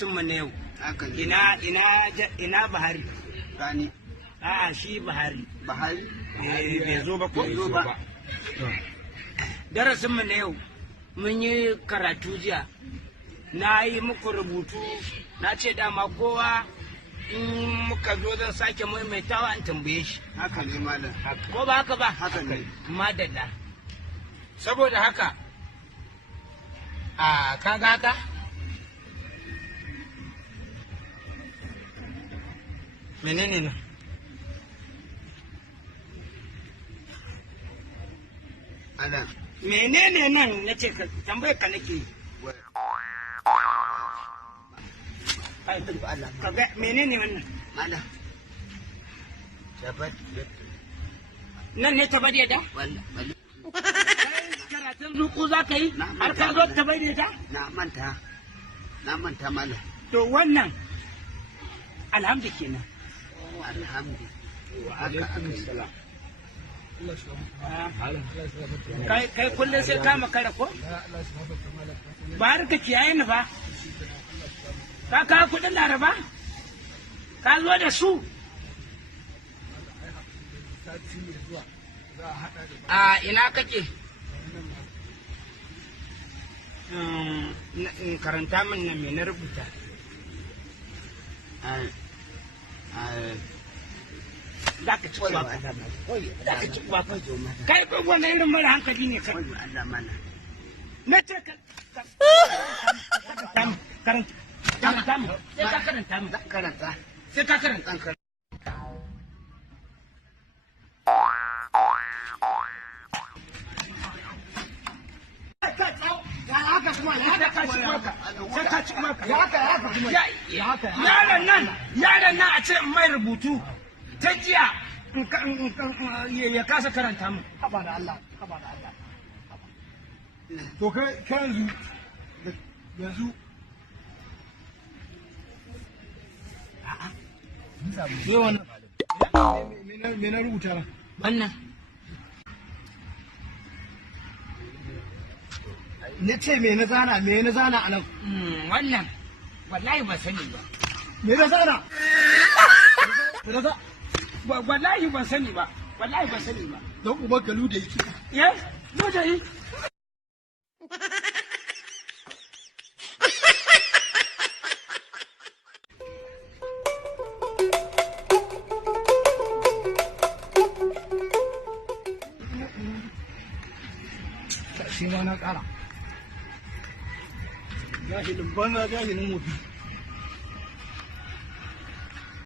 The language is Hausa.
darasinmu na yau. Ina Buhari. Sani. A'a shi Buhari. Buhari? Bai zo ba ko? Bai zo ba. Darasinmu na yau mun yi karatu jiya. Na yi muku rubutu na ce dama kowa in muka zo zan sake maimaitawa in tambaye shi. Haka ne malam. Ko ba haka ba? Haka ne. Madalla. Saboda haka a kaga haka? Menene nan? Anan. Menene nan na ce ka tambaye ka nake yi. Kaga menene wannan? Malam. Tabat. Nan ne tabar da? Wallahi. Karatun zuku za ka yi? Har ka zo tabar da? Na manta malam. To wannan alhamdu kenan. Alhamdu. Kai kullum sai kama kare ko? Ba har ka kiyaye ni ba. Ka kawo kudin Laraba? Ka zo da su? A ina kake? Karanta min nan me na rubuta. Za ka ci kuwa kai ba wani irin mara hankali ne kai. Na ce ka karanta mu. Sai ka karanta mu. Sai ka karanta. Yaron nan a ce mai rubutu ta jiya ya kasa karanta mu. Haba da Allah. To kai yanzu me na rubuta Wannan. na ce me na zana a nan Wannan. Wallahi ba sani ba. me na zana Wallahi ban sani ba. Wallahi ban sani ba. don uban galu da yake Yes? Zo da yi. shi ma na ƙara jahilin banza jahilin wofi